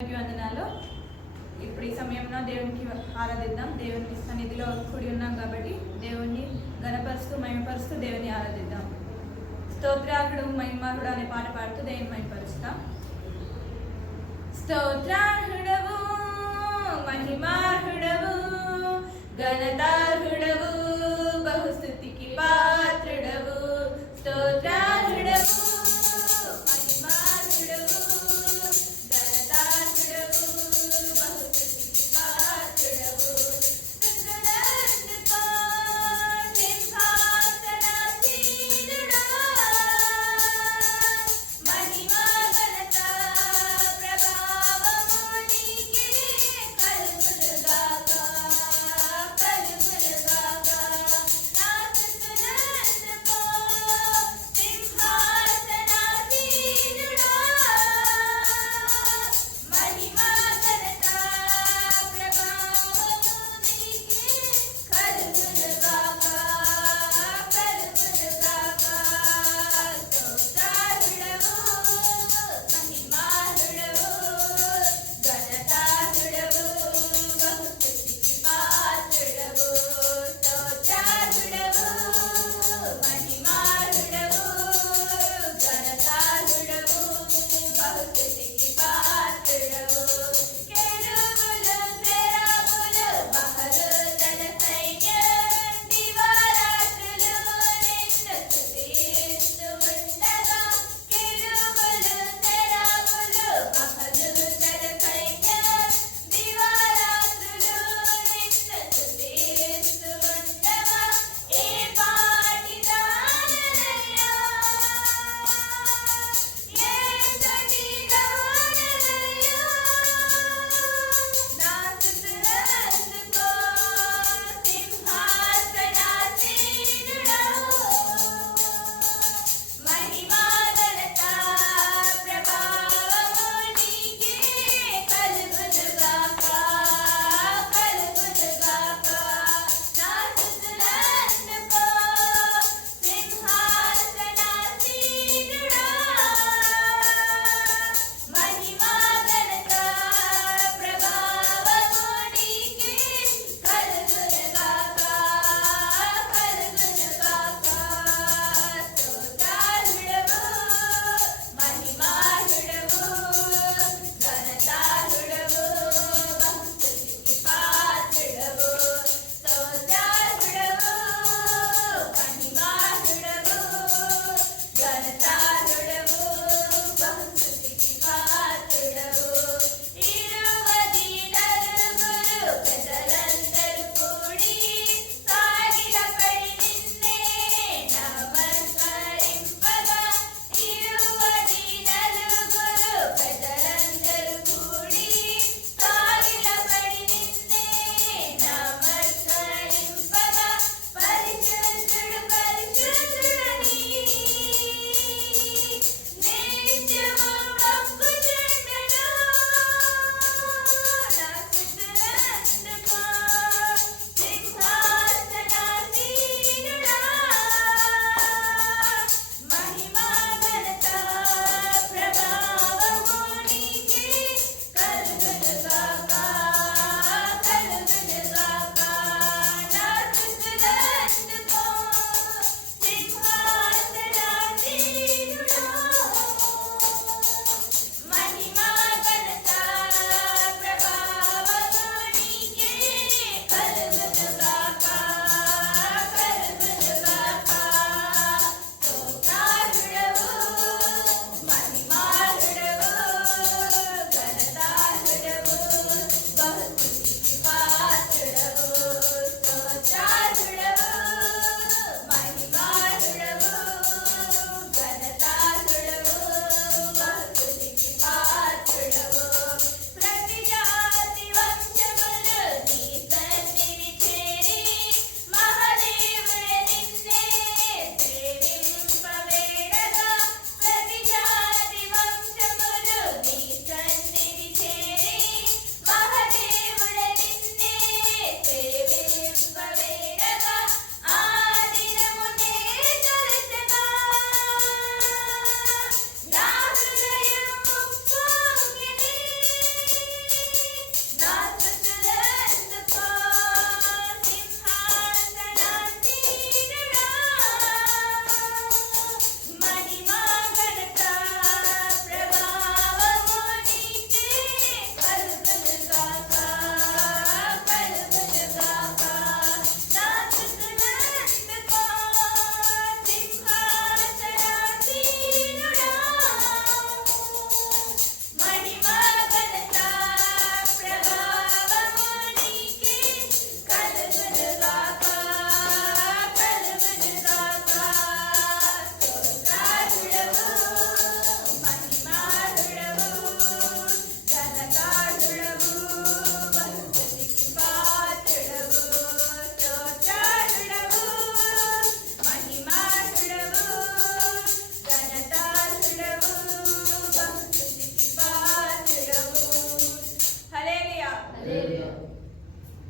వందనాలు. ఇప్పుడు ఈ సమయంలో దేవునికి ఆరాధిద్దాం. దేవుని సన్నిధిలో కూడి ఉన్నాం కాబట్టి దేవుణ్ణి ఘనపరుస్తూ మహిమపరుస్తూ దేవుని ఆరాధిద్దాం. స్తోత్రార్హుడు మహిమార్హుడు అనే పాట పాడుతూ దేవుని మహిమపరుస్తాం. స్తోత్రార్హుడవు మహిమార్హుడవు ఘనతార్హుడవు బహుస్తుతికి పాత్రుడవు. స్తోత్రార్హుడవు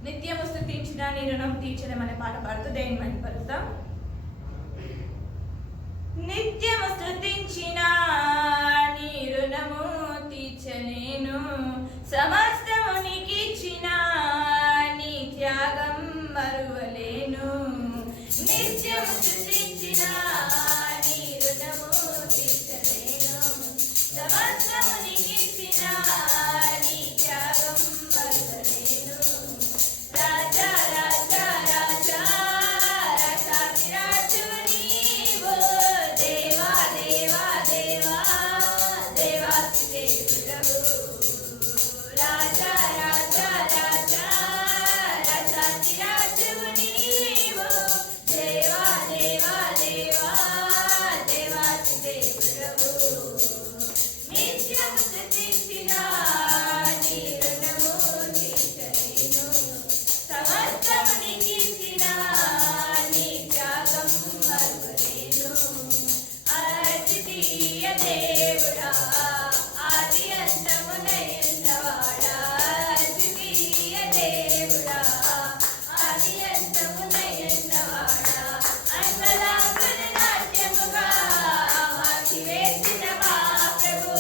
నిత్యము స్తుతించిన నీ రుణం తీర్చడం అనే పాట పాడుతూ దేవుని మహిమపరుస్తాం. నిత్యము స్తుతించిన నీ రుణము తీర్చలేను, సమస్తము నీకిచ్చిన నీ త్యాగం మరువలేను. నిత్యము స్తుతించిన నీ రుణము తీర్చలేను, సమస్తము నీకిచ్చిన నీ త్యాగం మరువలేను. రాజా రాజా రాజా రాజాధిరాజు నీవు, దేవా దేవా దేవా దేవాతి దేవుడవు. రాజా రాజా రాజా రాజాధిరాజు నీవు, దేవా దేవా దేవా దేవాతి దేవుడవు. నిత్యము స్తుతించిన నీ రుణము తీర్చలేను, సమస్తము నీకిచ్చిన నీ త్యాగం మరువలేను. అద్వితీయ దేవుడా, ఆది అంతమునయున్నవాడా, అద్వితీయ దేవుడా, ఆది అంతమునయున్నవాడా, అంగలాంగుల నాట్యముగా మార్చివేసిన మా ప్రభు,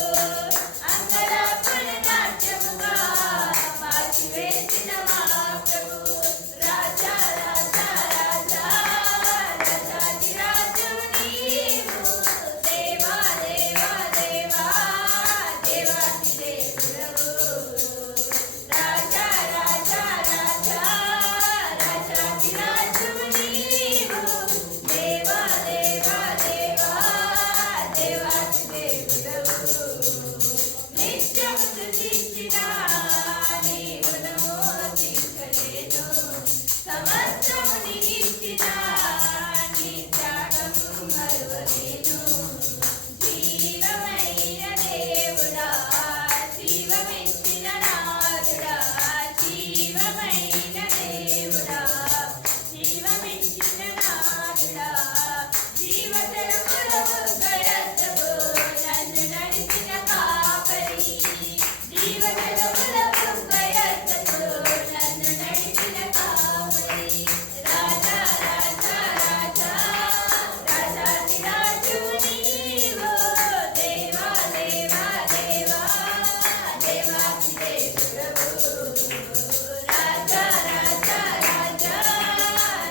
అంగలాంగుల నాట్యముగా మార్చివేసిన మా ప్రభు. రాజా రాజా రాజా రాజాధిరాజు నీవు, దేవా దేవా దేవా దేవాతి దేవుడవు. రాజా రాజా రాజా రాజాధిరాజు నీవు, దేవా దేవా దేవా దేవాతి దేవుడవు. నిత్యము స్తుతించిన నీ రుణము తీర్చలేను, సమస్తము నీకిచ్చిన నీ త్యాగం మరువలేను. జీవమైన దేవుడా, జీవమిచ్చిన నాదుడా, జీవమైన దేవుడా, జీవమిచ్చిన నాదుడా, జీవతరముల ఉగ్గరతకు నన్ను నడిచిన కాపరి, జీవతరముల ఉగ్గరతకు నన్ను నడిచిన కాపరి. రాజా రాజా రాజా రాజాధిరాజు నీవు, దేవా దేవా దేవా దేవాతి దేవుడవు. రాజా రాజా రాజా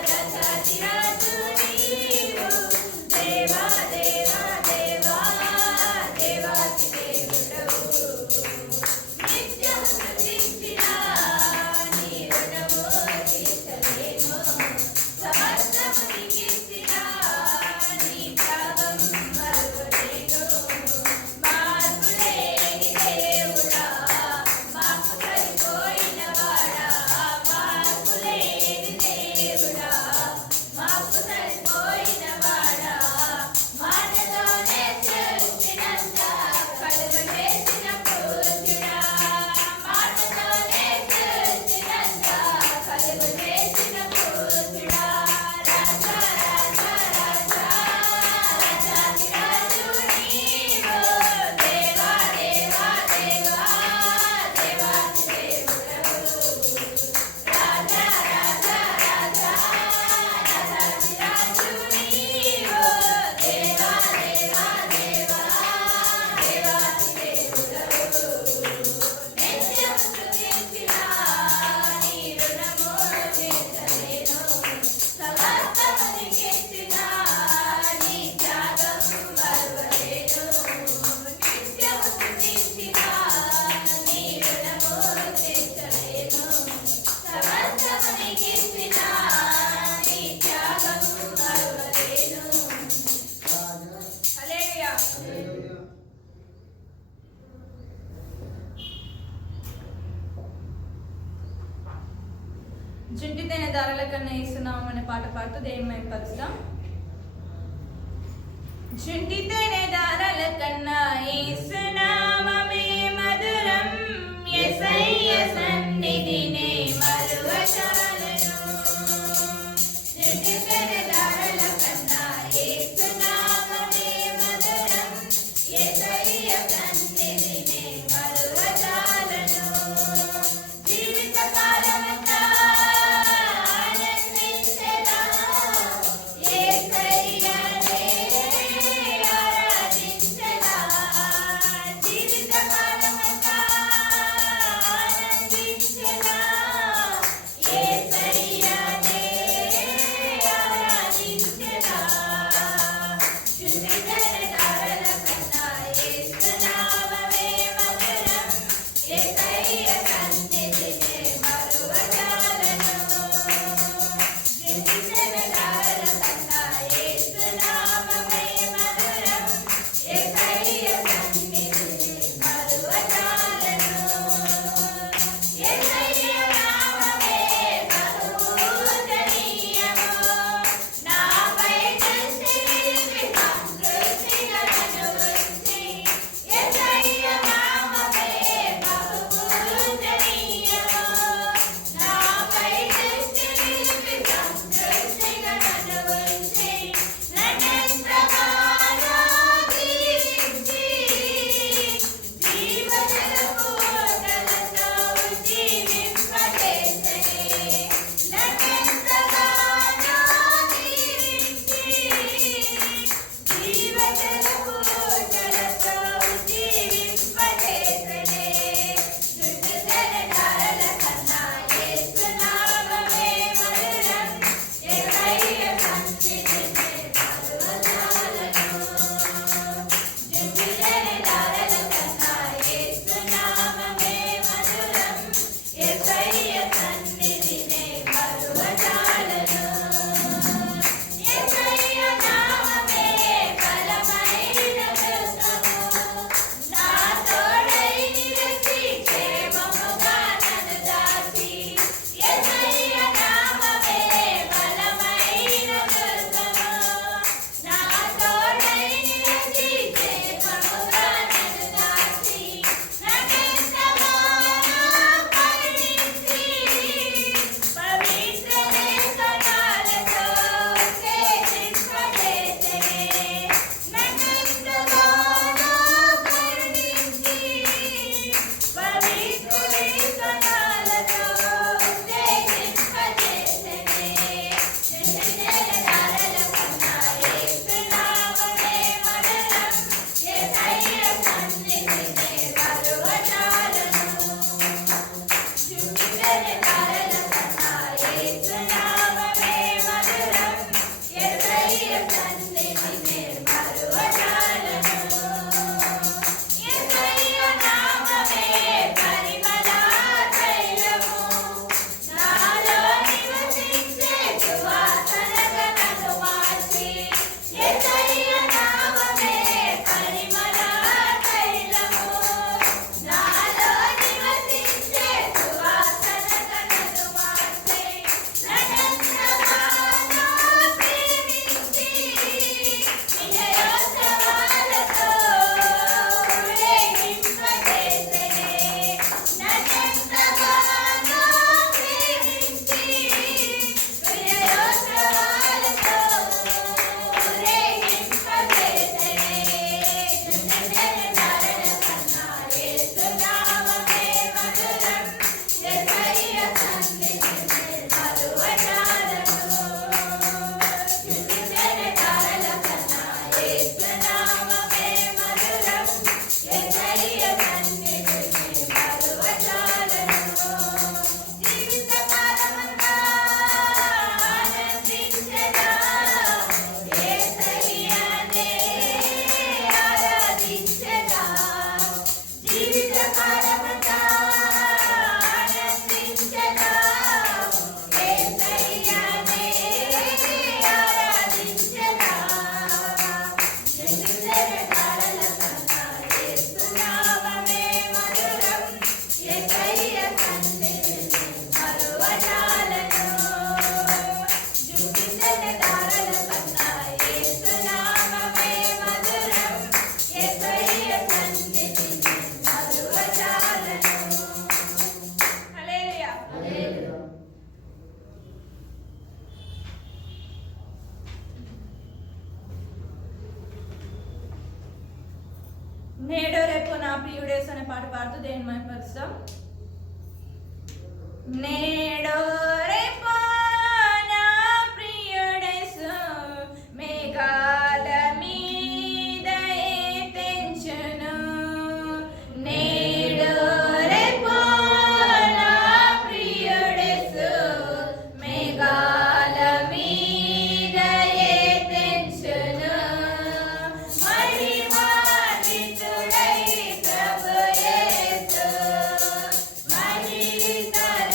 రాజాధిరాజు నీవు, దేవా దేవా దేవా దేవాతి దేవుడవు. నిత్యము స్తుతించిన నీ రుణము తీర్చలేను, సమస్తము నీకిచ్చిన నీ త్యాగం మరువలేను. మార్పులేని దేవుడా, మాకు సరిపోయిన వాడా, మార్పులేని దేవుడా, మాకు సరిపోయిన వాడా, మాటతోనే చేసినంత కలుగు చేసిన పూజ్యుడా, మాటతోనే చేసినంత కలుగు చేసిన పూజ్యుడా. రాజా రాజా రాజా రాజాధిరాజు నీవు, దేవా దేవా దేవా దేవాతి దేవుడవు. రాజా రాజా రాజా రాజాధిరాజు నీవు, దేవా దేవా దేవా దేవాతి దేవుడవు. నిత్యము స్తుతించిన నీ రుణము తీర్చలేను, సమస్తము నీకిచ్చిన నీ త్యాగం మరువలేను. నిత్యము స్తుతించిన నీ రుణము తీర్చలేను, సమస్తము నీకిచ్చిన నీ త్యాగం మరువలేను. హల్లెలూయా. జుంటితైన దారాల కన్నా ఇస్తున్నాం అనే పాట పాడుతూ దేవుని మహిమపరుస్తాం. జుంటితైన దారాల కన్నా యేసునామమే మధురం, యేసయ్య సన్నిధినే మరువజాలను. జుంటితైన దారాల కన్నా యేసునామమే మధురం, యేసయ్య సన్నిధినే మరువజాలను. జీవితకాలమంతా నేడో రేపు నా ప్రియుడేస్ అనే పాట పాడుతూ దేని మహిమపరుస్తాం. నేడో రేపు నా ప్రియుడేస్ మేఘాల మీద తెంచును. నేడో రేపు నా ప్రియుడేస్ మేఘాల మీద తెంచును. ప్రభు యేసు మహితరముల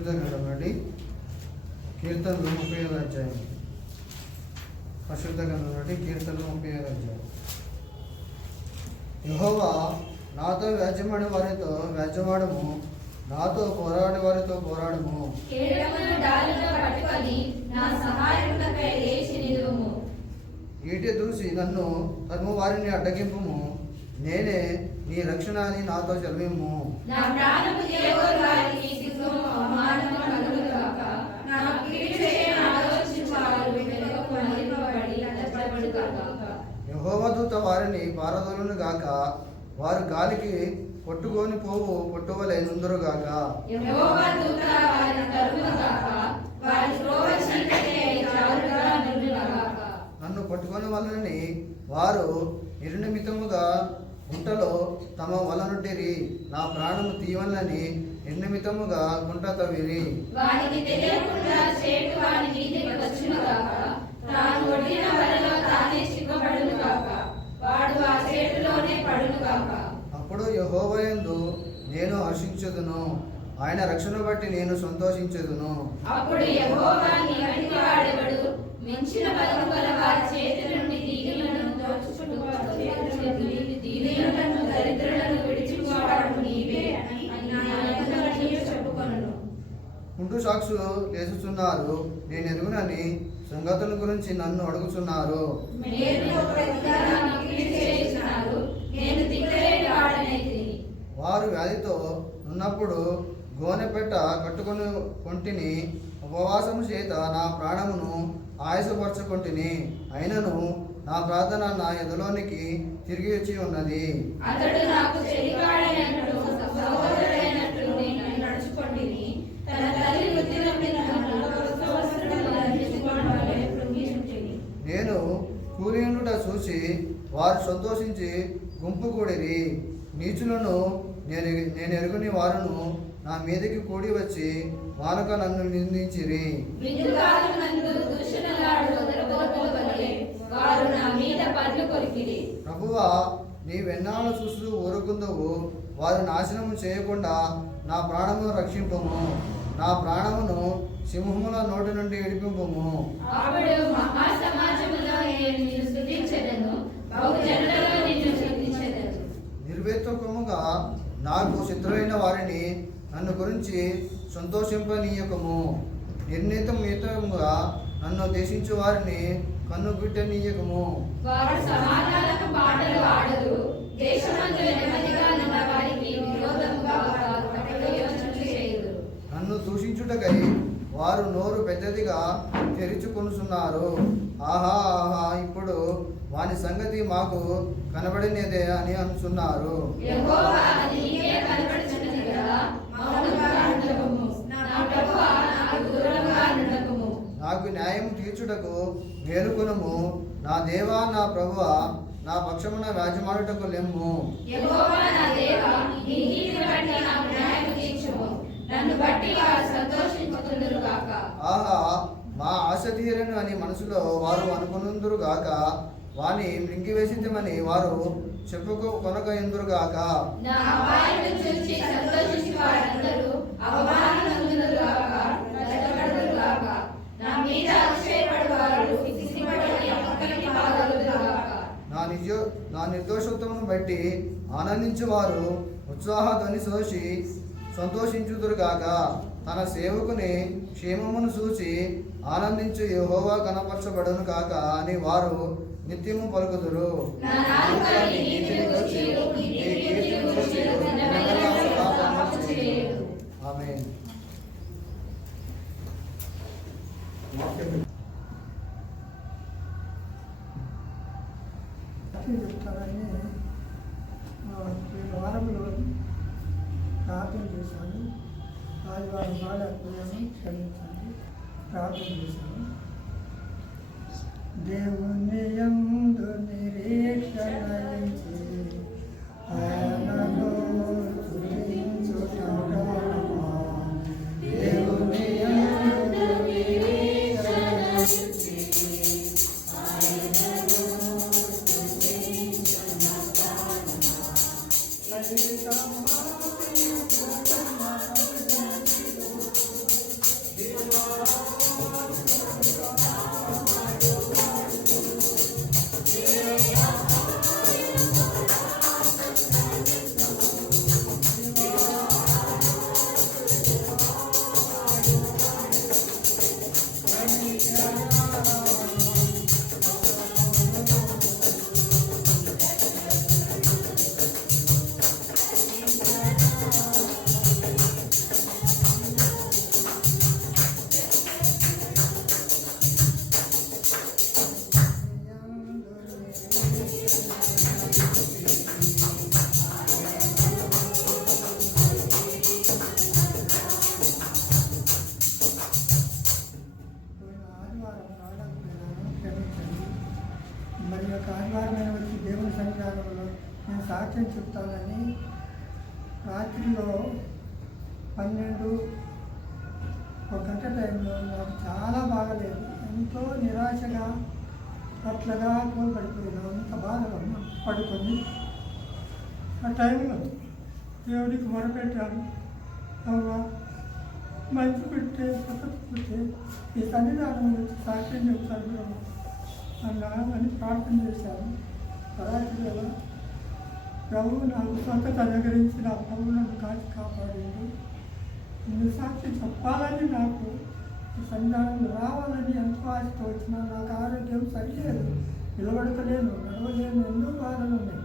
పరిశుద్ధ గ్రంథం నుండి కీర్తనలు 35 అధ్యాయం. పరిశుద్ధ గ్రంథం నుండి కీర్తనలు 35 అధ్యాయం. యెహోవా నాతో వ్యాజ్యమాడే వారితో వ్యాజ్యమాడము, నాతో పోరాడే వారితో పోరాడము. ఈటె దూసి నన్ను తరుము వారిని అడ్డగింపుము, నేనే నీ రక్షణ అని నాతో సెలవిమ్ము. యెహోవా దూత వారిని పారదోలును గాక, వారు గాలికి కొట్టుకొని పోవు కొట్టువలే నుందురు గాక. నన్ను పట్టుకొని వలనని వారు నిర్నిమితముగా గుంటలో తమ వలనుంటిరి, నా ప్రాణము తీయవలని నిర్నిమితముగా గుంట తవ్విరి. అప్పుడు యెహోవా యందు నేను హర్షించుదును, ఆయన రక్షణ బట్టి నేను సంతోషించుదును. అప్పుడు యెహోవా నీ వంటి వాడెవడు? మించిన బలము గల వారి చేతి నుండి దీనులను దోచుకొనువాడు, దీనులను దరిద్రులను విడిచిపోవాడు నీవే అని నీవు చెప్పుకొనును. కుంటు సాక్షులు లేచుచున్నారు, నేను ఎరుగునని సంగతుల గురించి నన్ను అడుగుచున్నారు. వారు వ్యాధితో ఉన్నప్పుడు గోనెపెట్ట కట్టుకొని కొంటిని, ఉపవాసము చేత నా ప్రాణమును ఆయాసపరచుకొంటిని, అయినను నా ప్రార్థన నా ఎదులోనికి తిరిగి వచ్చి ఉన్నది. అతడు నాకు చెలికాడైనట్లు సహోదరుడైనట్లు నేను నడుచుకొంటిని, తన తల్లి వృద్ధిని నేను కూలియుండుట చూసి వారు సంతోషించి గుంపు కూడిరి. నీచులను నేను ఎరుగుని వారును నా మీదకి కూడి వచ్చి వానక నన్ను నిందించిరి. ప్రభువా, నీవెన్నాళ్ళు చూస్తూ ఊరుకుందవు, వారు నాశనము చేయకుండా నా ప్రాణమును రక్షింపము, నా ప్రాణమును సింహముల నోటి నుండి విడిపింపము. నిర్వేతుకముగా నాకు శత్రువైన వారిని నన్ను గురించి సంతోషింపనీయకము, నిర్ణీతముగా నన్ను దేశించు వారిని కన్ను గుట్టనీయకము. నన్ను దూషించుటకై వారు నోరు పెద్దదిగా తెరుచుకొనుచున్నారు. ఆహా ఆహా, ఇప్పుడు వాని సంగతి మాకు కనబడినదే అని అనుచున్నారు. నాకు న్యాయం తీర్చుటకు మేలుకొనుము, నా దేవా నా ప్రభువా, నా పక్షమున వ్యాజ్యమాడుటకు లెమ్ము. ఆహా, మా ఆశ తీరను అని మనసులో వారు అనుకునందురు గాక, వాని మృంగివేసిద్దమని వారు చెప్పుకొనక ఎందురు గాక. నా నిర్దోషత్వమును బట్టి ఆనందించువారు ఉత్సాహధ్వని సోచి సంతోషించుదురుగాక. తన సేవకుని క్షేమమును చూసి ఆనందించు యెహోవా కనపరచబడును కాక అని వారు నిత్యము పలుకుదురు. ఆమేన్. చెప్తారని వారంలో ప్రార్థన చేశాను. ఆదివారం బాగాలేకపోయాను, క్షమించండి. ప్రార్థన చేశాను. దేవుని యందు నిరీక్షణ ఉంచి ఆయనను స్తుతించుట కారణమా. దేవుని యందు నిరీక్షణ ఉంచి ఆయనను స్తుతించుట కారణమా. ఆదివారం రావడానికి క్షమించండి. మరి ఒక ఆదివారమైన వచ్చి దేవుని సన్నిధానంలో నేను సాక్ష్యం చెప్తానని రాత్రిలో 12 ఒక గంట టైంలో నాకు చాలా బాగలేదు. ఎంతో నిరాశగా అట్లగా పడిపోయినా అంత బాధగా పడుకొని ఆ టైంలో దేవుడికి మొరపెట్టాను. అవ్వ మంచి పెట్టే పుట్టే ఈ సన్నిధానం వచ్చి సాక్ష్యం చెప్తాను అన్నా అని ప్రార్థన చేశాను. రాత్రిలో ప్రభువు నాకు స్వతత అనుగ్రహించిన ప్రభువు నన్ను కాచి కాపాడింది. నేను సాక్షి చెప్పాలని నాకు ఈ సన్నిధానం రావాలని ఎంతో ఆశతో వచ్చినా నాకు ఆరోగ్యం సరిలేదు, నిలబడతలేను, నడవలేను, ఎన్నో బాధలు ఉన్నాయి.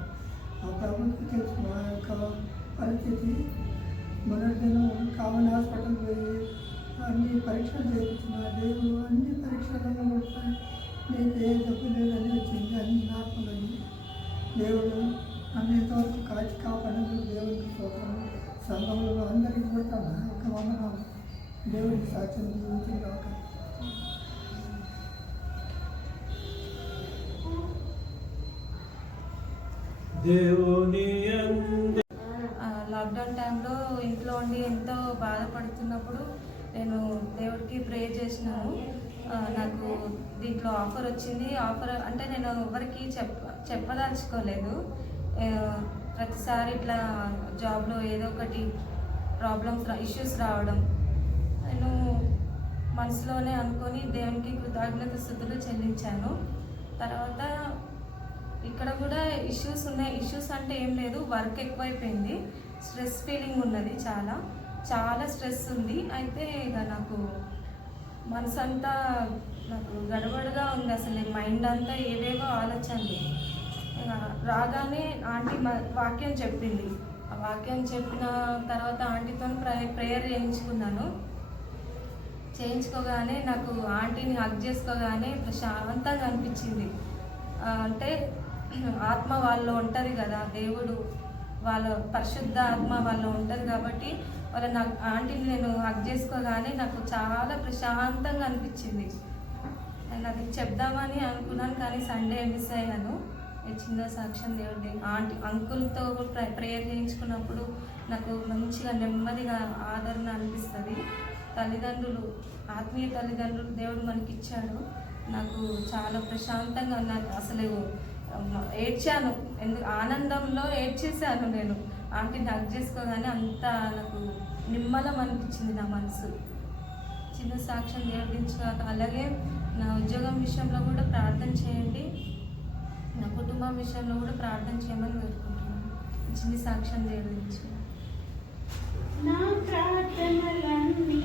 ఆ ప్రభుత్వం తెలుసు నా యొక్క పరిస్థితి. మొదటి దినం కామన్ హాస్పిటల్ పోయి అన్ని పరీక్షలు చేయించిన దేవుడు అన్ని పరీక్షలలో కూడా నీకు ఏ జబ్బు లేదని వచ్చింది, అన్ని నార్మలని దేవుడు అన్నింతవరకు కాచి కాపాడదు. దేవుడికి స్తోత్రం. సంఘంలో అందరికీ కూడా నా యొక్క వందనాలు. దేవుడికి సాక్ష్యం గురించి కాక దేవుని యందు లాక్డౌన్ టైంలో ఇంట్లో ఉండి ఎంతో బాధపడుతున్నప్పుడు నేను దేవుడికి ప్రేయర్ చేసినాను. నాకు దీంట్లో ఆఫర్ వచ్చింది. ఆఫర్ అంటే నేను ఎవరికి చెప్పదలుచుకోలేదు. ప్రతిసారి ఇట్లా జాబ్లో ఏదో ఒకటి ప్రాబ్లమ్స్ ఇష్యూస్ రావడం నేను మనసులోనే అనుకొని దేవునికి కృతజ్ఞత స్తుతులు చెల్లించాను. తర్వాత ఇక్కడ కూడా ఇష్యూస్ ఉన్నాయి. ఇష్యూస్ అంటే ఏం లేదు, వర్క్ ఎక్కువైపోయింది, స్ట్రెస్ ఫీలింగ్ ఉన్నది, చాలా చాలా స్ట్రెస్ ఉంది. అయితే ఇక నాకు మనసు అంతా నాకు గడబడగా ఉంది. అసలు మైండ్ అంతా ఏవేవో ఆలోచనలు. ఇక రాగానే ఆంటీ వాక్యం చెప్పింది. ఆ వాక్యం చెప్పిన తర్వాత ఆంటీతో ప్రేయర్ చేయించుకోగానే నాకు ఆంటీని హగ్ చేసుకోగానే ప్రశాంతంగా అనిపించింది. అంటే ఆత్మ వాళ్ళలో ఉంటుంది కదా, దేవుడు వాళ్ళ పరిశుద్ధ ఆత్మ వాళ్ళలో ఉంటుంది కాబట్టి నాకు ఆంటీని నేను హగ్ చేసుకోగానే నాకు చాలా ప్రశాంతంగా అనిపించింది. నేను అది చెప్దామని అనుకున్నాను కానీ సండే మిస్ అయ్యాను. చిన్న సాక్ష్యం దేవుడి అంకుల్తో ప్రేయర్ చేయించుకున్నప్పుడు నాకు మంచిగా నెమ్మదిగా ఆదరణ అనిపిస్తుంది. తల్లిదండ్రులు, ఆత్మీయ తల్లిదండ్రులు దేవుడు మనకి ఇచ్చాడు. నాకు చాలా ప్రశాంతంగా నాకు అసలు ఏడ్చాను, ఆనందంలో ఏడ్చేసాను. నేను ఆంటీని హగ్ చేసుకోగానే అంతా నాకు నిమ్మలం అనిపించింది నా మనసు. చిన్న సాక్ష్యం దేవుడించుకోక అలాగే నా ఉద్యోగం విషయంలో కూడా ప్రార్థన చేయండి, నా కుటుంబం విషయంలో కూడా ప్రార్థన చేయమని కోరుకుంటున్నాను. చిన్న సాక్ష్యం దేవుడించు. నా ప్రార్థనలన్నీ